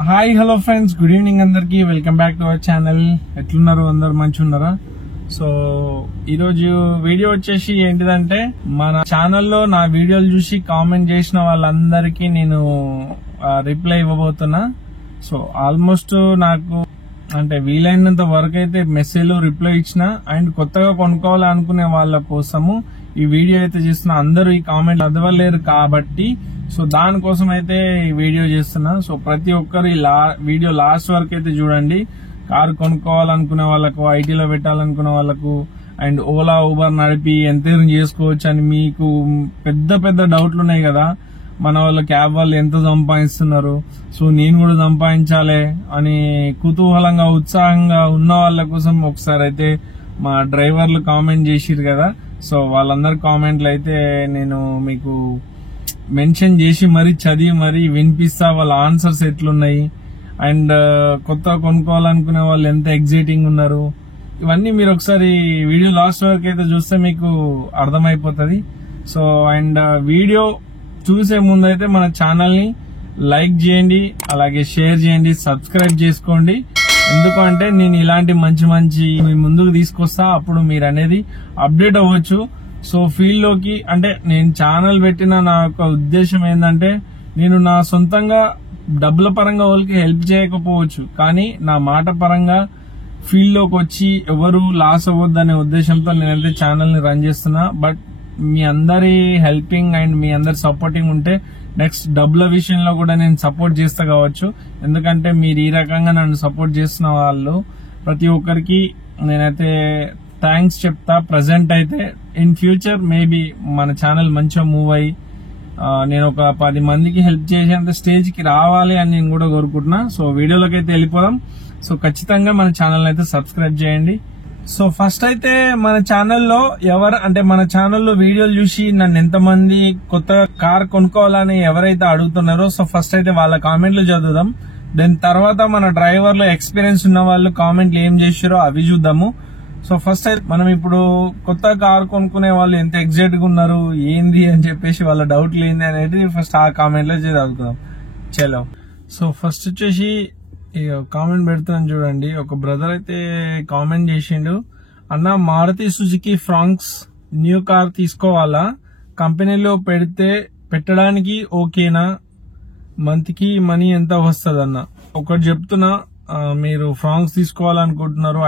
Hi hello friends, good evening అందరికి. Welcome back to our channel. ఎట్లున్నారు? అందరు మంచిగా ఉన్నారా? సో ఈరోజు వీడియో వచ్చేసి ఏంటిదంటే, మన ఛానల్లో నా వీడియోలు చూసి కామెంట్ చేసిన వాళ్ళందరికీ నేను రిప్లై ఇవ్వబోతున్నా. సో ఆల్మోస్ట్ నాకు అంటే వీలైనంత వరకు అయితే మెసేజ్ రిప్లై ఇచ్చిన. అండ్ కొత్తగా కొనుక్కోవాలనుకునే వాళ్ళ కోసము ఈ వీడియో అయితే చేస్తున్నా. అందరూ ఈ కామెంట్ చదవలేరు కాబట్టి సో దానికోసం అయితే ఈ వీడియో చేస్తున్నా. సో ప్రతి ఒక్కరు ఈ వీడియో లాస్ట్ వరకు అయితే చూడండి. కారు కొనుక్కోవాలనుకునే వాళ్ళకు, ఐటీలో పెట్టాలనుకునే వాళ్ళకు, అండ్ ఓలా ఊబర్ నడిపి ఎంత చేసుకోవచ్చు అని మీకు పెద్ద పెద్ద డౌట్లు ఉన్నాయి కదా. మన వాళ్ళు క్యాబ్ వాళ్ళు ఎంత సంపాదిస్తున్నారు, సో నేను కూడా సంపాదించాలి అని కుతూహలంగా ఉత్సాహంగా ఉన్న వాళ్ళ కోసం ఒకసారి అయితే మా డ్రైవర్లు కామెంట్ చేసిరు కదా. సో వాళ్ళందరి కామెంట్లు అయితే నేను మీకు మెన్షన్ చేసి మరీ చదివి మరీ వినిపిస్తా, వాళ్ళ ఆన్సర్స్ ఎట్లున్నాయి, అండ్ కొత్త కొనుక్కోవాలనుకునే వాళ్ళు ఎంత ఎగ్జైటింగ్ ఉన్నారు, ఇవన్నీ మీరు ఒకసారి వీడియో లాస్ట్ వరకు అయితే చూస్తే మీకు అర్థమైపోతుంది. సో అండ్ వీడియో చూసే ముందు అయితే మన ఛానల్ ని లైక్ చేయండి, అలాగే షేర్ చేయండి, సబ్స్క్రైబ్ చేసుకోండి. ఎందుకంటే నేను ఇలాంటి మంచి మంచి మీ ముందుకు తీసుకొస్తా, అప్పుడు మీరు అనేది అప్డేట్ అవ్వచ్చు. సో ఫీల్డ్ లోకి అంటే నేను ఛానల్ పెట్టిన నా యొక్క ఉద్దేశం ఏంటంటే, నేను నా సొంతంగా డబ్బుల పరంగా వాళ్ళకి హెల్ప్ చేయకపోవచ్చు, కానీ నా మాట పరంగా ఫీల్డ్ లోకి వచ్చి ఎవరు లాస్ అవ్వద్దు అనే ఉద్దేశంతో నేనైతే ఛానల్ ని రన్ చేస్తున్నా. బట్ మీ అందరి హెల్పింగ్ అండ్ మీ అందరి సపోర్టింగ్ ఉంటే నెక్స్ట్ డబ్బుల విషయంలో కూడా నేను సపోర్ట్ చేస్తా కావచ్చు. ఎందుకంటే మీరు ఈ రకంగా నన్ను సపోర్ట్ చేస్తున్న వాళ్ళు ప్రతి ఒక్కరికి నేనైతే థ్యాంక్స్ చెప్తా. ప్రజెంట్ అయితే ఇన్ ఫ్యూచర్ మేబీ మన ఛానల్ మంచిగా మూవ్ అయ్యి నేను ఒక 10 మందికి హెల్ప్ చేసేంత స్టేజ్ కి రావాలి అని నేను కూడా కోరుకుంటున్నా. సో వీడియోలోకి అయితే వెళ్ళిపోదాం. సో ఖచ్చితంగా మన ఛానల్ అయితే సబ్స్క్రైబ్ చేయండి. సో ఫస్ట్ అయితే మన ఛానల్లో మన ఛానల్లో వీడియోలు చూసి నన్ను ఎంతమంది కొత్తగా కార్ కొనుక్కోవాలని ఎవరైతే అడుగుతున్నారో, సో ఫస్ట్ అయితే వాళ్ళ కామెంట్లు చదువుదాం. దాని తర్వాత మన డ్రైవర్లో ఎక్స్పీరియన్స్ ఉన్న వాళ్ళు కామెంట్లు ఏం చేసారో అవి చూద్దాము. సో ఫస్ట్ అయితే మనం ఇప్పుడు కొత్త కార్ కొనుక్కునే వాళ్ళు ఎంత ఎగ్జైట్ గా ఉన్నారు, ఏంది అని చెప్పేసి వాళ్ళ డౌట్లు ఏంది అనేది ఫస్ట్ ఆ కామెంట్ లో చదువుకుందాం. చలో. సో ఫస్ట్ వచ్చేసి కామెంట్ పెడుతున్నాను చూడండి. ఒక బ్రదర్ అయితే కామెంట్ చేసిండు, అన్న Maruti Suzuki Fronx new car తీసుకోవాలా, కంపెనీలో పెట్టడానికి ఓకేనా, మంత్ కి మనీ ఎంత వస్తుంది అన్న. ఒకటి చెప్తున్నా, మీరు ఫ్రాంక్స్ తీసుకోవాలనుకుంటున్నారు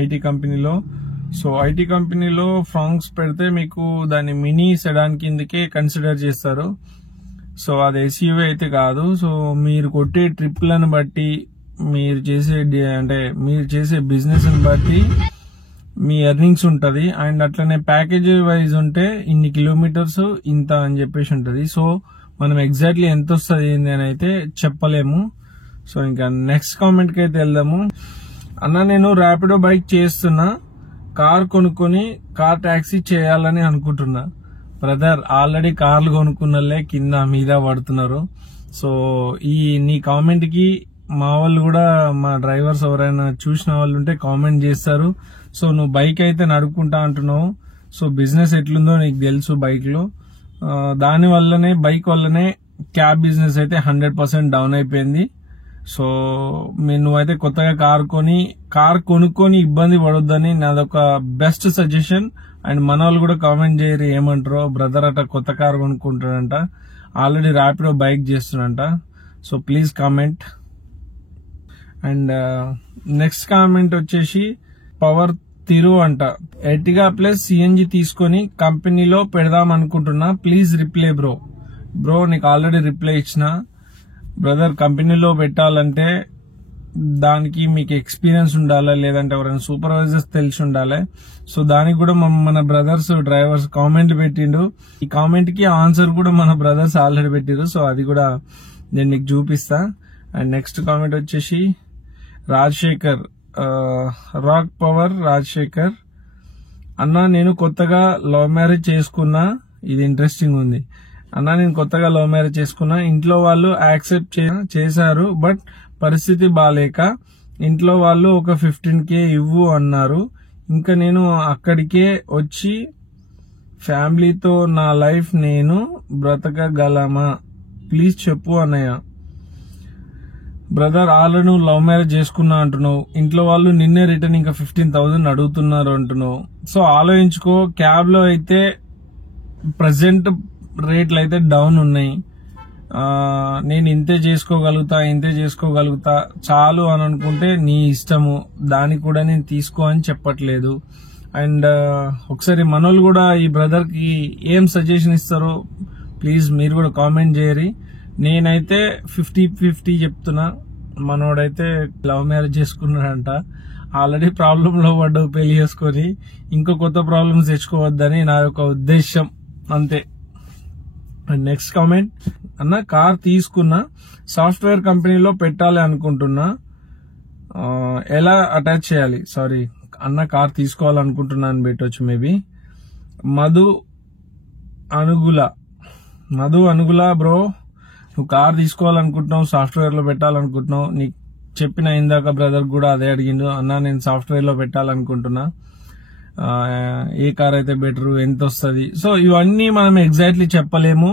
ఐటీ కంపెనీలో. సో ఐటీ కంపెనీలో ఫ్రాంక్స్ పెడితే మీకు దాన్ని మినీ సెడాన్ కిందకే కన్సిడర్ చేస్తారు. సో అది ఎస్యూవీ అయితే కాదు. సో మీరు కొట్టే ట్రిప్లను బట్టి, మీరు చేసే బిజినెస్ ని బట్టి మీ ఎర్నింగ్స్ ఉంటది. అండ్ అట్లనే ప్యాకేజ్ వైజ్ ఉంటే ఇన్ని కిలోమీటర్స్ ఇంత అని చెప్పేసి ఉంటది. సో మనం ఎగ్జాక్ట్లీ ఎంత వస్తుంది ఏంది అని అయితే చెప్పలేము. సో ఇంకా నెక్స్ట్ కామెంట్ కి అయితే వెళ్దాము. అన్న నేను ర్యాపిడో బైక్ చేస్తున్నా, కార్ కొనుక్కొని కార్ టాక్సీ చేయాలని అనుకుంటున్నా. బ్రదర్, ఆల్రెడీ కార్లు కొనుక్కున్నలే కింద మీద పడుతున్నారు. సో నీ కామెంట్ కి మా వాళ్ళు కూడా, మా డ్రైవర్స్ ఎవరైనా చూసిన వాళ్ళు ఉంటే కామెంట్ చేస్తారు. సో నువ్వు బైక్ అయితే నడుపుకుంటా అంటున్నావు. సో బిజినెస్ ఎట్లుందో నీకు తెలుసు బైక్ లో. బైక్ వల్లనే క్యాబ్ బిజినెస్ అయితే 100% డౌన్ అయిపోయింది. సో నువ్వైతే కొత్తగా కార్ కొనుక్కొని ఇబ్బంది పడొద్దని నాదొక బెస్ట్ సజెషన్. అండ్ మన వాళ్ళు కూడా కామెంట్ చేయరు ఏమంటారో, బ్రదర్ అట కొత్త కార్ కొనుక్కుంటాడంట, ఆల్రెడీ ర్యాపిడో బైక్ చేస్తున్నంట. So please comment. And next comment వచ్చేసి పవర్ తిరు అంట, ఎర్టిగా ప్లస్ సిఎన్జి తీసుకొని కంపెనీలో పెడదాం అనుకుంటున్నా, ప్లీజ్ రిప్లై బ్రో. నీకు ఆల్రెడీ రిప్లై ఇచ్చిన. బ్రదర్, కంపెనీలో పెట్టాలంటే దానికి మీకు ఎక్స్పీరియన్స్ ఉండాలి, లేదంటే ఎవరైనా సూపర్వైజర్స్ తెలిసి ఉండాలి. సో దానికి కూడా మన బ్రదర్స్ డ్రైవర్స్ కామెంట్ పెట్టిండు. ఈ కామెంట్ కి ఆన్సర్ కూడా మన బ్రదర్స్ ఆల్రెడీ పెట్టిరు. సో అది కూడా నేను నీకు చూపిస్తా. అండ్ నెక్స్ట్ కామెంట్ వచ్చేసి రాజశేఖర్, రాక్ పవర్ రాజశేఖర్, అన్న నేను కొత్తగా లవ్ మ్యారేజ్ చేసుకున్నా. ఇది ఇంట్రెస్టింగ్ ఉంది. అన్న నేను కొత్తగా లవ్ మ్యారేజ్ చేసుకున్నా, ఇంట్లో వాళ్ళు యాక్సెప్ట్ చేశారు, బట్ పరిస్థితి బాలేక ఇంట్లో వాళ్ళు ఒక 15K ఇవ్వు అన్నారు. ఇంకా నేను అక్కడికే వచ్చి ఫ్యామిలీతో నా లైఫ్ నేను బ్రతకగలమా, ప్లీజ్ చెప్పు అన్నయ్య. బ్రదర్ ఆల్రెడీ నువ్వు లవ్ మ్యారేజ్ చేసుకున్నా అంటున్నావు, ఇంట్లో వాళ్ళు నిన్నే రిటర్న్ ఇంకా 15,000 అడుగుతున్నారు అంటున్నావు. సో ఆలోచించుకో. క్యాబ్ లో అయితే ప్రజెంట్ రేట్లు అయితే డౌన్ ఉన్నాయి. నేను ఇంతే చేసుకోగలుగుతా చాలు అని అనుకుంటే నీ ఇష్టము, దానికి కూడా నేను తీసుకో అని చెప్పట్లేదు. అండ్ ఒకసారి మనోళ్ళు కూడా ఈ బ్రదర్ కి ఏం సజెషన్ ఇస్తారో ప్లీజ్ మీరు కూడా కామెంట్ చేయరి. నేనైతే 50-50 చెప్తున్నా. మనోడైతే లవ్ మ్యారేజ్ చేసుకున్నాడంట, ఆల్రెడీ ప్రాబ్లం లో పడ్డావు పెళ్లి చేసుకొని, ఇంకో కొత్త ప్రాబ్లమ్స్ తెచ్చుకోవద్దని నా యొక్క ఉద్దేశం, అంతే. నెక్స్ట్ కామెంట్, అన్న కార్ తీసుకున్నా, సాఫ్ట్వేర్ కంపెనీలో పెట్టాలి అనుకుంటున్నా, ఎలా అటాచ్ చేయాలి? సారీ అన్న కార్ తీసుకోవాలనుకుంటున్నా అని పెట్టొచ్చు మేబీ. మధు అనుగుల బ్రో, నువ్వు కార్ తీసుకోవాలనుకుంటున్నావు, సాఫ్ట్వేర్ లో పెట్టాలనుకుంటున్నావు. నీకు చెప్పిన ఇందాక బ్రదర్ కూడా అదే అడిగిండు, అన్న నేను సాఫ్ట్వేర్ లో పెట్టాలనుకుంటున్నా, ఏ కార్ అయితే బెటర్, ఎంత వస్తుంది? సో ఇవన్నీ మనం ఎగ్జాక్ట్లీ చెప్పలేము,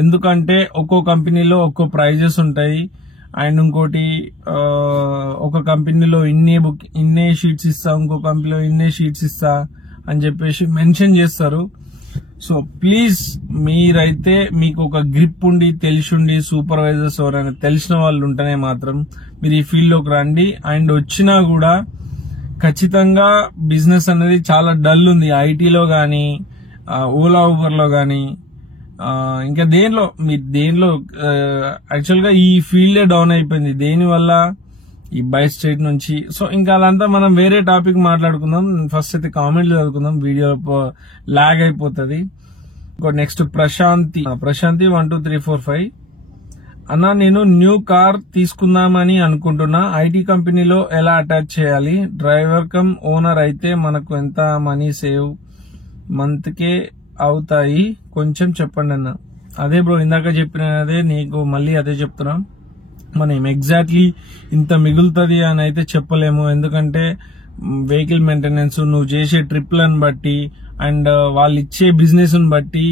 ఎందుకంటే ఒక్కో కంపెనీలో ఒక్కో ప్రైజెస్ ఉంటాయి. అండ్ ఇంకోటి, ఒక కంపెనీలో ఇన్నే షీట్స్ ఇస్తా, ఇంకో కంపెనీలో ఇన్నే షీట్స్ ఇస్తా అని చెప్పేసి మెన్షన్ చేస్తారు. సో ప్లీజ్ మీరైతే మీకు ఒక గ్రిప్ ఉండి తెలిసిండి, సూపర్వైజర్స్ ఎవరైనా తెలిసిన వాళ్ళు ఉంటేనే మాత్రం మీరు ఈ ఫీల్డ్ లోకి రండి. అండ్ వచ్చినా కూడా ఖచ్చితంగా బిజినెస్ అనేది చాలా డల్ ఉంది, ఐటీలో గానీ, ఓలా ఊబర్ లో గానీ, ఇంకా దేనిలో యాక్చువల్ గా ఈ ఫీల్డే డౌన్ అయిపోయింది. దేనివల్ల? ఈ బై స్టేట్ నుంచి. సో ఇంకా అదంతా మనం వేరే టాపిక్ మాట్లాడుకుందాం. ఫస్ట్ అయితే కామెంట్లు చదువుకుందాం, వీడియో లాగ్ అయిపోతుంది. నెక్స్ట్ ప్రశాంతి 12345, అన్నా నేను న్యూ కార్ తీసుకుందామని అనుకుంటున్నా, ఐటీ కంపెనీలో ఎలా అటాచ్ చేయాలి? డ్రైవర్ కమ్ ఓనర్ అయితే మనకు ఎంత మనీ సేవ్ మంత్ కే అవుతాయి, కొంచెం చెప్పండి అన్న. అదే బ్రో ఇందాక చెప్పినదే నీకు మళ్ళీ అదే చెప్తున్నా. మనం ఎగ్జాక్ట్లీ ఇంత మిగులుతుంది అని అయితే చెప్పలేము, ఎందుకంటే వెహికల్ మెయింటెనెన్స్, నువ్వు చేసే ట్రిప్లను బట్టి అండ్ వాళ్ళు ఇచ్చే బిజినెస్ బట్టి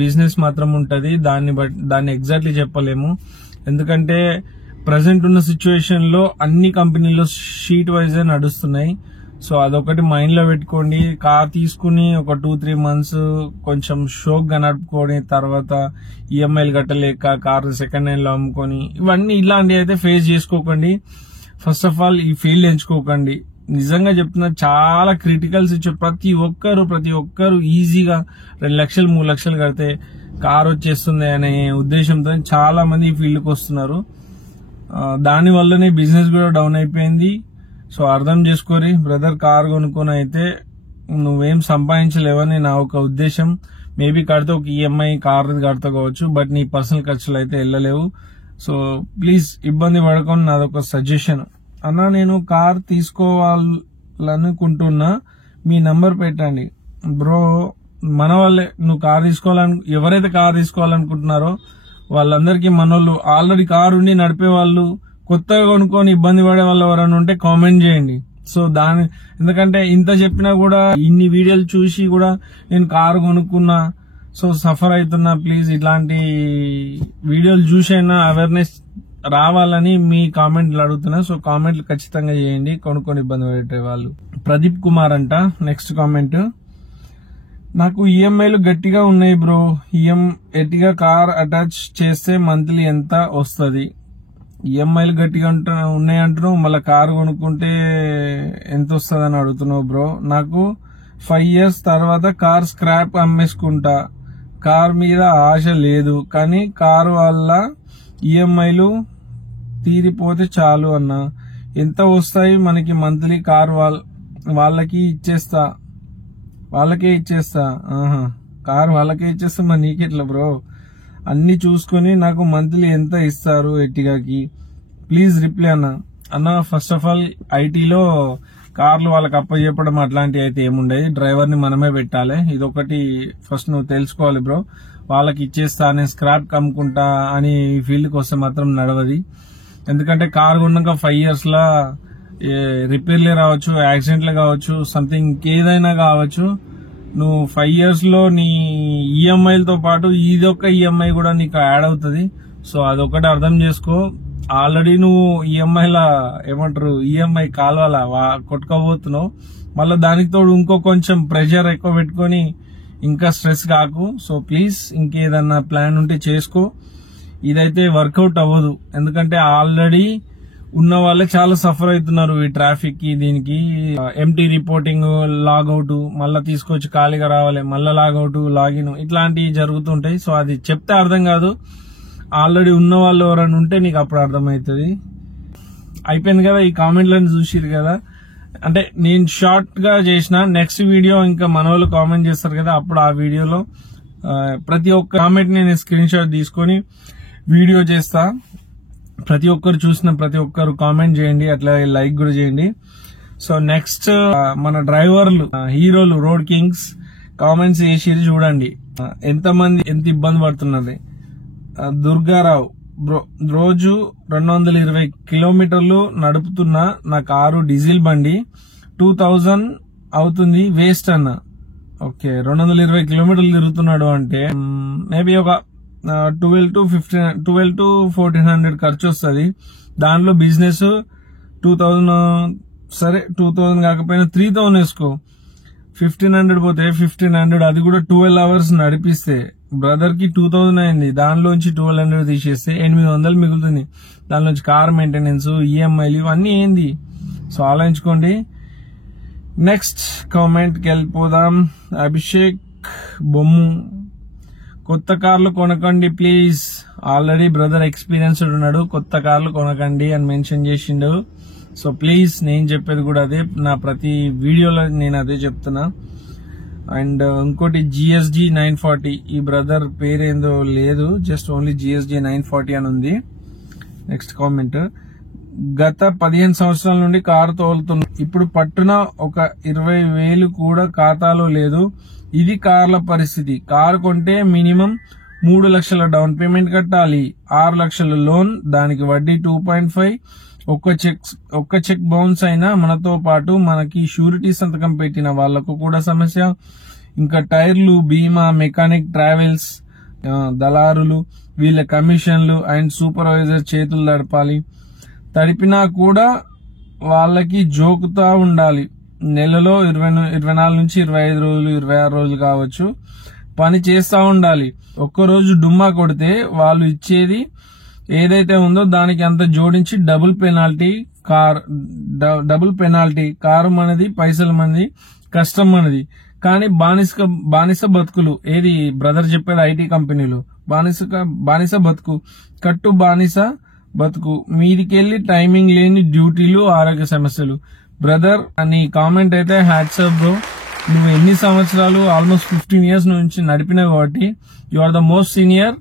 బిజినెస్ మాత్రం ఉంటది, దాన్ని ఎగ్జాక్ట్లీ చెప్పలేము. ఎందుకంటే ప్రజెంట్ ఉన్న సిచ్యువేషన్ లో అన్ని కంపెనీలో షీట్ వైజ్ నడుస్తున్నాయి. సో అదొకటి మైండ్ లో పెట్టుకోండి. కార్ తీసుకుని ఒక 2-3 మంత్స్ కొంచెం షోక్ గా నడుపుకొని తర్వాత ఈఎంఐలు కట్టలేక కార్ సెకండ్ హ్యాండ్ లో అమ్ముకొని, ఇవన్నీ ఇలాంటివి అయితే ఫేస్ చేసుకోకండి. ఫస్ట్ ఆఫ్ ఆల్ ఈ ఫీల్డ్ ఎంచుకోకండి. నిజంగా చెప్తున్నా, చాలా క్రిటికల్ సిచ్యువేషన్. ప్రతి ఒక్కరు ఈజీగా 2 లక్షలు 3 లక్షలు కడితే కార్ వచ్చేస్తుంది అనే ఉద్దేశంతో చాలా మంది ఈ ఫీల్డ్కి వస్తున్నారు. దాని వల్లనే బిజినెస్ కూడా డౌన్ అయిపోయింది. సో అర్థం చేసుకోరి బ్రదర్, కార్ కొనుక్కొని అయితే నువ్వేం సంపాదించలేవని నా ఒక ఉద్దేశం. మేబీ కడితే ఒక ఈఎంఐ కార్ కడతా కావచ్చు, బట్ నీ పర్సనల్ ఖర్చులు అయితే వెళ్ళలేవు. సో ప్లీజ్ ఇబ్బంది పడకుండా నాదొక సజెషన్. అన్న నేను కార్ తీసుకోవాలనుకుంటున్నా, మీ నంబర్ పెట్టండి. బ్రో మన వాళ్ళే, నువ్వు కార్ ఎవరైతే కార్ తీసుకోవాలనుకుంటున్నారో వాళ్ళందరికీ మనోళ్ళు, ఆల్రెడీ కార్ ఉండి నడిపే వాళ్ళు, కొత్తగా కొనుక్కొని ఇబ్బంది పడే వాళ్ళు ఎవరైనా ఉంటే కామెంట్ చేయండి. సో ఎందుకంటే ఇంత చెప్పినా కూడా, ఇన్ని వీడియోలు చూసి కూడా నేను కారు కొనుక్కున్నా, సో సఫర్ అవుతున్నా, ప్లీజ్ ఇట్లాంటి వీడియోలు చూసైనా అవేర్నెస్ రావాలని మీ కామెంట్లు అడుగుతున్నా. సో కామెంట్లు ఖచ్చితంగా చేయండి, కొనుక్కొని ఇబ్బంది పడే వాళ్ళు. ప్రదీప్ కుమార్ అంట నెక్స్ట్ కామెంట్, నాకు ఈఎంఐలు గట్టిగా ఉన్నాయి బ్రో, ఎట్టిగా కార్ అటాచ్ చేస్తే మంత్లీ ఎంత వస్తుంది? ఈఎంఐలు గట్టిగా ఉన్నాయి అంటున్నావు, మళ్ళీ కారు కొనుక్కుంటే ఎంత వస్తుంది అని అడుగుతున్నావు బ్రో. నాకు 5 years తర్వాత కార్ స్క్రాప్ అమ్మేసుకుంటా, కార్ మీద ఆశ లేదు, కానీ కారు వల్ల ఈఎంఐలు తీరిపోతే చాలు అన్న. ఎంత వస్తాయి మనకి మంత్లీ? కార్ వాళ్ళకే ఇచ్చేస్తా. కార్ వాళ్ళకే ఇచ్చేస్తా, మరి నీకెట్లా బ్రో? అన్ని చూసుకుని నాకు మంత్లీ ఎంత ఇస్తారు ఎట్టిగాకి? ప్లీజ్ రిప్లై అన్న. ఫస్ట్ ఆఫ్ ఆల్ ఐటీలో కార్లు వాళ్ళకి అప్పచెప్పడం అట్లాంటివి అయితే ఏముండదు, డ్రైవర్ ని మనమే పెట్టాలి. ఇదొకటి ఫస్ట్ నువ్వు తెలుసుకోవాలి బ్రో. వాళ్ళకి ఇచ్చేస్తా, నేను స్క్రాప్ కమ్ముకుంటా అని ఫీల్డ్కి వస్తే మాత్రం నడవది. ఎందుకంటే కార్ కొన్నాక 5 years లా రిపేర్లే రావచ్చు, యాక్సిడెంట్లే కావచ్చు, సంథింగ్ ఇంకేదైనా కావచ్చు. నువ్వు 5 years లో నీ ఈఎంఐలతో పాటు ఇదొక ఈఎంఐ కూడా నీకు యాడ్ అవుతుంది. సో అదొకటి అర్థం చేసుకో. ఆల్రెడీ నువ్వు ఈఎంఐలా ఏమంటారు ఈఎంఐ కాలువలా కొట్టుకోబోతున్నావు, మళ్ళీ దానికి తోడు ఇంకో కొంచెం ప్రెషర్ ఎక్కువ పెట్టుకొని ఇంకా స్ట్రెస్ కాకు. సో ప్లీజ్ ఇంకేదన్నా ప్లాన్ ఉంటే చేసుకో, ఇదైతే వర్కౌట్ అవ్వదు. ఎందుకంటే ఆల్రెడీ ఉన్న వాళ్ళే చాలా సఫర్ అవుతున్నారు ఈ ట్రాఫిక్ కి, దీనికి ఎంటీ రిపోర్టింగ్, లాగౌట్, మళ్ళీ తీసుకొచ్చి ఖాళీగా రావాలి, మళ్ళీ లాగౌట్, లాగిన్, ఇట్లాంటివి జరుగుతుంటాయి. సో అది చెప్తే అర్థం కాదు, ఆల్రెడీ ఉన్న వాళ్ళు ఎవరైనా ఉంటే నీకు అప్పుడు అర్థమవుతుంది. అయిపోయింది కదా, ఈ కామెంట్లను చూసిరు కదా. అంటే నేను షార్ట్ గా చేసిన, నెక్స్ట్ వీడియో ఇంకా మన వాళ్ళు కామెంట్ చేస్తారు కదా, అప్పుడు ఆ వీడియోలో ప్రతి ఒక్క కామెంట్ నేను స్క్రీన్ షాట్ తీసుకొని వీడియో చేస్తా. ప్రతి ఒక్కరు చూసిన ప్రతి ఒక్కరు కామెంట్ చేయండి, అట్లా లైక్ కూడా చేయండి. సో నెక్స్ట్ మన డ్రైవర్లు, హీరోలు, రోడ్ కింగ్స్ కామెంట్స్ చేసి చూడండి ఎంతమంది ఎంత ఇబ్బంది పడుతున్నది. దుర్గారావు బ్రో, రోజు 220 కిలోమీటర్లు నడుపుతున్న నా కారు డీజిల్ బండి 2000 అవుతుంది వేస్ట్ అన్న. ఓకే, 220 కిలోమీటర్లు తిరుగుతున్నాడు అంటే మేబీ ఒక 12 to 1400 ఖర్చు వస్తుంది. దాంట్లో బిజినెస్ 2000, సరే 2000 కాకపోయినా 3000 వేసుకో, 1500 పోతే 1500, అది కూడా 12 hours నడిపిస్తే బ్రదర్ కి 2000 అయింది. దానిలోంచి 1200 తీసేస్తే 800 మిగులుతుంది. దానిలోంచి కార్ మెయింటెనెన్స్, ఈఎంఐలు, ఇవన్నీ ఏంది? సో ఆలోచించుకోండి. నెక్స్ట్ కామెంట్ కి వెళ్ళిపోదాం. అభిషేక్ బొమ్ము, కొత్త కార్లు కొనకండి ప్లీజ్, ఆల్రెడీ బ్రదర్ ఎక్స్పీరియన్స్డ్ ఉన్నాడు, కొత్త కార్లు కొనకండి అని మెన్షన్ చేసిండు. సో ప్లీజ్, నేను చెప్పేది కూడా అదే, నా ప్రతి వీడియోలో నేను అదే చెప్తున్నా. అండ్ ఇంకోటి GSG 940, ఈ బ్రదర్ పేరేందో లేదు, జస్ట్ ఓన్లీ GSG 940 అని ఉంది. నెక్స్ట్ కామెంట్, గత 15 సంవత్సరాల నుండి కారు తోలుతున్నా, ఇప్పుడు పట్టున ఒక 20,000 కూడా ఖాతాలో లేదు. ఇది కార్ల పరిస్థితి. కారు కొంటే మినిమం 3 లక్షల డౌన్ పేమెంట్ కట్టాలి, 6 లక్షల లోన్, దానికి వడ్డీ 2.5. ఒక్క చెక్ బౌన్స్ అయినా మనతో పాటు మనకి షూరిటీ సంతకం పెట్టిన వాళ్లకు కూడా సమస్య. ఇంకా టైర్లు, బీమా, మెకానిక్, ట్రావెల్స్, దళారులు, వీళ్ళ కమిషన్లు అండ్ సూపర్వైజర్ చేతులు తడిపినా కూడా వాళ్ళకి జోకుతా ఉండాలి. నెలలో 24 నుంచి 25 రోజులు, 26 రోజులు కావచ్చు, పని చేస్తా ఉండాలి. ఒక్కరోజు డుమ్మా కొడితే వాళ్ళు ఇచ్చేది ఏదైతే ఉందో దానికి అంత జోడించి డబుల్ పెనాల్టీ. కారు మనది, పైసలు మనది, కష్టం మనది. కానీ బానిస బతుకులు, ఏది బ్రదర్ చెప్పేది, ఐటీ కంపెనీలు బానిస బతుకు, కట్టు బానిస బతుకు, మీదికెళ్లి టైమింగ్ లేని డ్యూటీలు, ఆరోగ్య సమస్యలు. బ్రదర్ నీ కామెంట్ అయితే హ్యాట్స్ ఆఫ్ బ్రో. నువ్వు ఎన్ని సంవత్సరాలు, ఆల్మోస్ట్ 15 years నుంచి నడిపినావు కాబట్టి you are the most senior.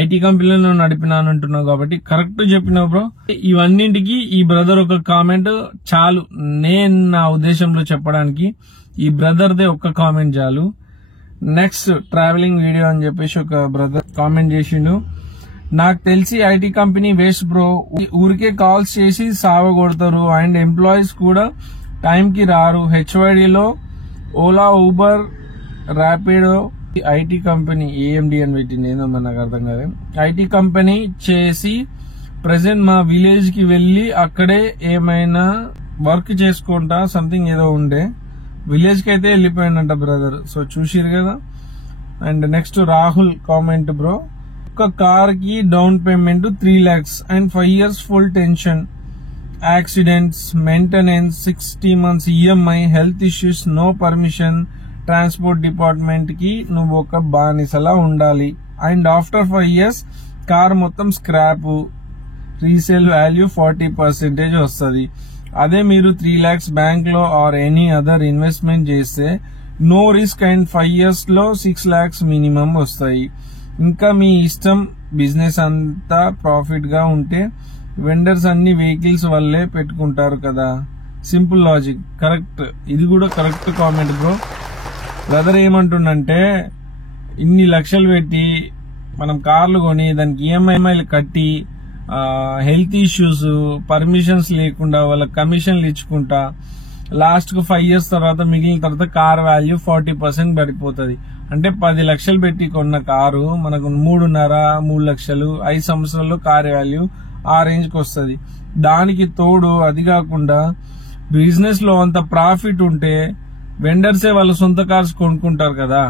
IT కంపెనీలో నడిపినాను అంటున్నావు కాబట్టి కరెక్ట్ చెప్పినావు బ్రో. ఇవన్నింటికి ఈ బ్రదర్ ఒక కామెంట్ చాలు, నేను నా ఉద్దేశంలో చెప్పడానికి ఈ బ్రదర్దే ఒక్క కామెంట్ చాలు. నెక్స్ట్ ట్రావెలింగ్ వీడియో అని చెప్పేసి ఒక బ్రదర్ కామెంట్ చేసిండు. నాకు తెలిసి ఐటీ కంపెనీ వేస్ట్ బ్రో, ఊరికే కాల్స్ చేసి సావగొడతారు అండ్ ఎంప్లాయీస్ కూడా టైంకి రారు. హెచ్వైడీలో Ola, Uber, Rapido, IT company AMD అని పెట్టింది, ఏదో నాకు అర్థం కాదు. ఐటీ కంపెనీ చేసి ప్రెసెంట్ మా విలేజ్ కి వెళ్లి అక్కడే ఏమైనా వర్క్ చేసుకుంటా సంథింగ్ ఏదో ఉండే, విలేజ్ కి అయితే వెళ్ళిపోయిందంట బ్రదర్. సో చూసిరు కదా. And next Rahul comment bro, ఒక కార్ కి down payment 3 lakhs and 5 years full tension, accidents, maintenance, 60 months EMI, health issues, no permission, transport department కి నువ్వు ఒక బానిసలా ఉండాలి. అండ్ ఆఫ్టర్ 5 years కార్ మొత్తం స్క్రాప్, రీసేల్ వాల్యూ 40% వస్తుంది. అదే మీరు 3 lakhs బ్యాంక్ లో ఆర్ ఎనీ అదర్ ఇన్వెస్ట్మెంట్ చేస్తే నో రిస్క్ అండ్ 5 years లో 6 lakhs మినిమం వస్తాయి. ఇంకా మీ ఇష్టం, బిజినెస్ అంతా ప్రాఫిట్ గా ఉంటే వెండర్స్ అన్ని వెహికల్స్ వల్లే పెట్టుకుంటారు కదా. Simple logic, correct. ఇది కూడా కరెక్ట్ కామెంట్ బ్రో. బ్రదర్ ఏమంటుండంటే, ఇన్ని లక్షలు పెట్టి మనం కార్లు కొని దానికి ఈఎంఐలు కట్టి హెల్త్ ఇష్యూస్, పర్మిషన్స్ లేకుండా వాళ్ళకి కమిషన్లు ఇచ్చుకుంటా లాస్ట్ కు 5 years తర్వాత మిగిలిన తర్వాత కార్ వాల్యూ 40% పడిపోతుంది. అంటే 10 లక్షలు పెట్టి కొన్న కారు మనకు 3.5, 3 లక్షలు, 5 సంవత్సరాల్లో కార్ వాల్యూ ఆ రేంజ్కి వస్తుంది. దానికి తోడు అది కాకుండా బిజినెస్ లో అంత ప్రాఫిట్ ఉంటే వెండర్సే వాళ్ళ సొంత కార్స్ కొనుక్కుంటారు కదా.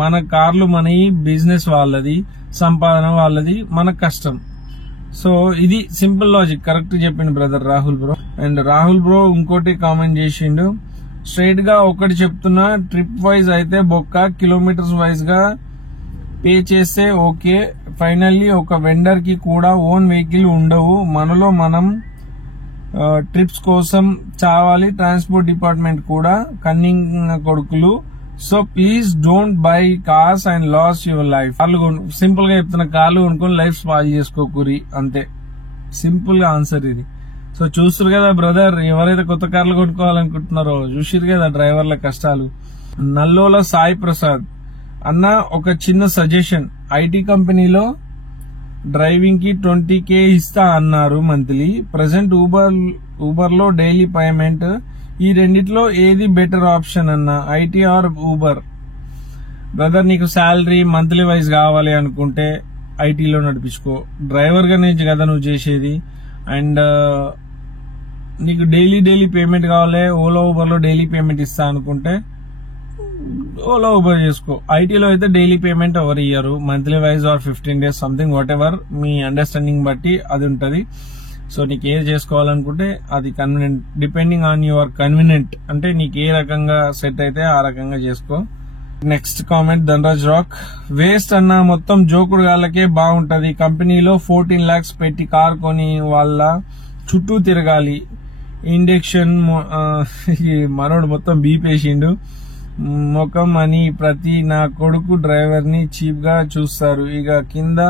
మన కార్లు మనవి, బిజినెస్ వాళ్ళది, సంపాదన వాళ్ళది, మన కష్టం. సో ఇది సింపుల్ లాజిక్, కరెక్ట్ చెప్పిండు brother Rahul bro. And Rahul bro ఇంకోటి కామెంట్ చేసిండు, స్ట్రైట్ గా ఒకటి చెప్తున్నా, ట్రిప్ వైజ్ అయితే బొక్క, కిలోమీటర్స్ వైజ్ గా పే చేస్తే ఓకే. ఫైనల్లీ ఒక వెండర్ కి కూడా ఓన్ వెహికల్ ఉండవు, మనలో మనం ట్రిప్స్ కోసం చావాలి. ట్రాన్స్పోర్ట్ డిపార్ట్మెంట్ కూడా కన్నింగ్ కొడుకులు. So please don't buy cars and lose your life. Simple గా చెప్తున్నా, కార్లు కొనుక్కొని లైఫ్ స్పాయిల్ చేసుకోకూరి, అంతే సింపుల్ గా ఆన్సర్ ఇది. సో చూస్తురు కదా బ్రదర్, ఎవరైతే కొత్త కార్లు కొనుక్కోవాలనుకుంటున్నారో చూసిరు కదా డ్రైవర్ల కష్టాలు. నల్లోల సాయి ప్రసాద్ అన్న, ఒక చిన్న సజెషన్, ఐటీ కంపెనీలో డ్రైవింగ్ కి 20K ఇస్తా అన్నారు మంత్లీ. ప్రెసెంట్ ఊబర్ లో డైలీ పేమెంట్, ఈ రెండిట్లో ఏది బెటర్ ఆప్షన్ అన్న, ఐటీ ఆర్ ఊబర్? బ్రదర్, నీకు శాలరీ మంత్లీ వైజ్ కావాలి అనుకుంటే ఐటీలో నడిపించుకో, డ్రైవర్ గా నుంచి కదా నువ్వు చేసేది. అండ్ నీకు డైలీ పేమెంట్ కావాలి, ఓలా ఊబర్ లో డైలీ పేమెంట్ ఇస్తా అనుకుంటే ఓలా ఊబర్ చేసుకో. ఐటీలో అయితే డైలీ పేమెంట్ ఎవరు ఇయ్యరు, monthly wise or 15 days something, whatever మీ అండర్స్టాండింగ్ బట్టి అది ఉంటది. సో నీకు ఏది చేసుకోవాలనుకుంటే అది convenient, depending on your convenient, అంటే నీకు ఏ రకంగా సెట్ అయితే ఆ రకంగా చేసుకో. Next comment Dhanraj rock, waste అన్న, మొత్తం జోకుడు గాళ్ళకే బాగుంటది. కంపెనీలో 14 lakhs పెట్టి కార్ కొని వాళ్ళ చుట్టూ తిరగాలి. ఇండక్షన్ మనోడు మొత్తం బీపేసిండు ముఖం అని, ప్రతి నా కొడుకు డ్రైవర్ ని చీప్ గా చూస్తారు. ఇక కింద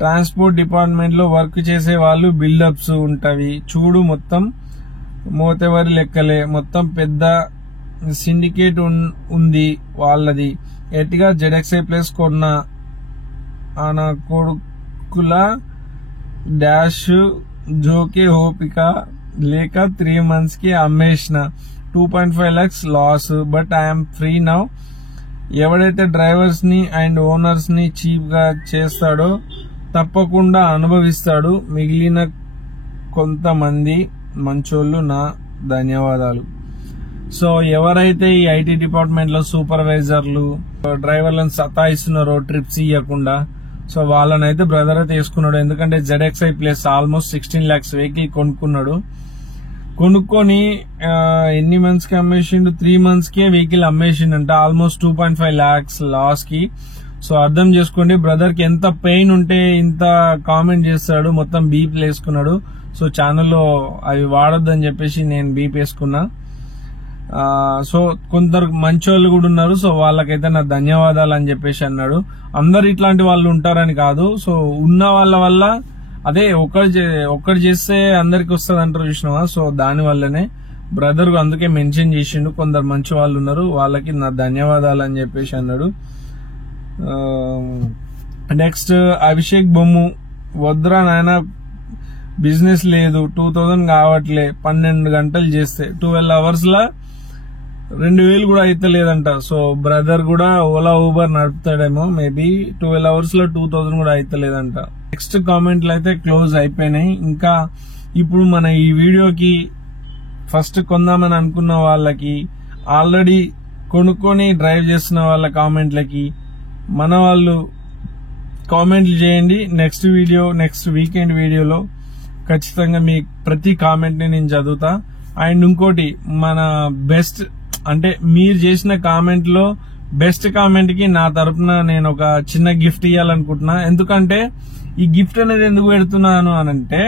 ట్రాన్స్పోర్ట్ డిపార్ట్మెంట్ లో వర్క్ చేసే వాళ్ళు బిల్డప్స్ ఉంటవి చూడు, మొత్తం మోతెవరి లెక్కలే, మొత్తం పెద్ద సిండికేట్ ఉంది వాళ్ళది. ఎట్టిగా ZXi ప్లస్ కొన్నా నా కొడుకుల డాష్ జోకే ఓపిక లేక 3 months కి అమ్మేసిన, 2.5 lakhs లాస్, బట్ ఐఎమ్ ఫ్రీ నౌ. ఎవడైతే డ్రైవర్స్ ని అండ్ ఓనర్స్ ని చీప్ గా చేస్తాడో తప్పకుండా అనుభవిస్తాడు. మిగిలిన కొంతమంది మంచోళ్ళు, నా ధన్యవాదాలు. సో ఎవరైతే ఈ ఐటీ డిపార్ట్మెంట్ లో సూపర్వైజర్లు డ్రైవర్లను సతాయిస్తున్నారో ట్రిప్స్ ఇవ్వకుండా, సో వాళ్ళనైతే బ్రదర్ అయితే తీసుకున్నాడు. ఎందుకంటే ZXi plus almost 16 lakhs vehicle కొనుక్కున్నాడు. కొనుక్కొని ఎన్ని మంత్స్ కి అమ్మేసిండు, 3 months కే వెహికల్ అమ్మేసిండంట, ఆల్మోస్ట్ 2.5 lakhs లాస్ కి. సో అర్థం చేసుకోండి బ్రదర్ కి ఎంత పెయిన్ ఉంటే ఇంత కామెంట్ చేస్తాడు. మొత్తం బీప్ వేసుకున్నాడు. సో ఛానల్లో అవి వాడొద్దని చెప్పేసి నేను బీప్ వేసుకున్నా. సో కొందరు మంచోళ్ళు కూడా ఉన్నారు, సో వాళ్ళకైతే నా ధన్యవాదాలు అని చెప్పేసి అన్నాడు. అందరు ఇట్లాంటి వాళ్ళు ఉంటారని కాదు, సో ఉన్న వాళ్ళ వల్ల అదే ఒక్కడు చేస్తే అందరికి వస్తుంది అంటారు చూసినావా. సో దాని వల్లనే బ్రదర్ అందుకే మెన్షన్ చేసిండు, కొందరు మంచి వాళ్ళు ఉన్నారు వాళ్ళకి నా ధన్యవాదాలు అని చెప్పేసి అన్నాడు. నెక్స్ట్ అభిషేక్ బొమ్ము, వద్దురా నాయన బిజినెస్ లేదు, 2000 కావట్లే, 12 గంటలు చేస్తే 12 hours లా 2000 కూడా అయితే లేదంట. సో బ్రదర్ కూడా ఓలా ఊబర్ నడుపుతాడేమో, మేబీ 12 hours లో 2000 కూడా అయితే లేదంట. నెక్స్ట్ కామెంట్లు అయితే క్లోజ్ అయిపోయినాయి. ఇంకా ఇప్పుడు మన ఈ వీడియోకి ఫస్ట్ కొందామని అనుకున్న వాళ్ళకి, ఆల్రెడీ కొనుక్కొని డ్రైవ్ చేస్తున్న వాళ్ళ కామెంట్లకి మన వాళ్ళు కామెంట్లు చేయండి. నెక్స్ట్ వీకెండ్ వీడియోలో ఖచ్చితంగా మీ ప్రతి కామెంట్ ని నేను చదువుతా. అండ్ ఇంకోటి, మన బెస్ట్ అంటే మీరు చేసిన కామెంట్ లో బెస్ట్ కామెంట్ కి నా తరపున నేను ఒక చిన్న గిఫ్ట్ ఇవ్వాలనుకుంటున్నా. ఎందుకంటే ఈ గిఫ్ట్ అనేది ఎందుకు పెడుతున్నాను అనంటే,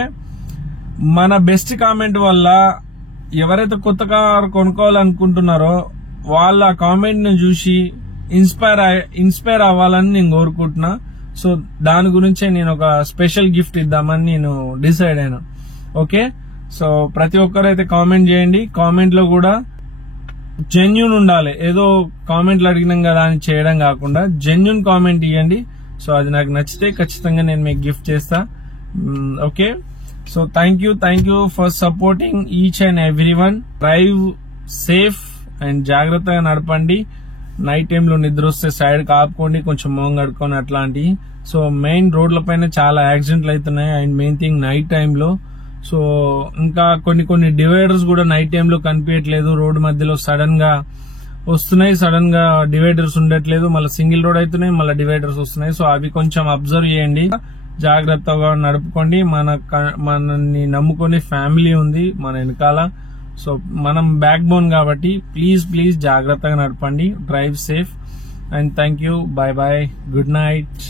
మన బెస్ట్ కామెంట్ వల్ల ఎవరైతే కొత్త కార్ కొనుక్కోవాలనుకుంటున్నారో వాళ్ళ కామెంట్ ను చూసి ఇన్స్పైర్ అవ్వాలని నేను కోరుకుంటున్నా. సో దాని గురించే నేను ఒక స్పెషల్ గిఫ్ట్ ఇద్దామని నేను డిసైడ్ అయినా. ఓకే, సో ప్రతి ఒక్కరైతే కామెంట్ చేయండి. కామెంట్ లో కూడా జెన్యూన్ ఉండాలి, ఏదో కామెంట్లు అడిగినాం కదా అని చేయడం కాకుండా జెన్యూన్ కామెంట్ ఇవ్వండి. సో అది నాకు నచ్చితే ఖచ్చితంగా నేను మీకు గిఫ్ట్ చేస్తా. Okay, so thank you for supporting each and every one. Drive safe and జాగ్రత్తగా నడపండి. నైట్ టైంలో నిద్ర వస్తే సైడ్ కాపుకోండి, కొంచెం మొహం కడుక్కొని అట్లాంటివి. సో మెయిన్ రోడ్ల పైన చాలా యాక్సిడెంట్లు అవుతున్నాయి, అండ్ మెయిన్ థింగ్ నైట్ టైంలో. సో ఇంకా కొన్ని డివైడర్స్ కూడా నైట్ టైంలో కనిపించట్లేదు, రోడ్డు మధ్యలో సడన్ గా వస్తున్నాయి, సడన్ గా డివైడర్స్ ఉండట్లేదు, మళ్ళీ సింగిల్ రోడ్ అవుతున్నాయి, మళ్ళీ డివైడర్స్ వస్తున్నాయి. సో అవి కొంచెం అబ్జర్వ్ చేయండి, జాగ్రత్తగా నడుపుకోండి. మనని నమ్ముకొని ఫ్యామిలీ ఉంది మన వెనకాల. సో మనం బ్యాక్ బోన్ కాబట్టి ప్లీజ్ జాగ్రత్తగా నడపండి. Drive safe and thank you. Bye bye, good night.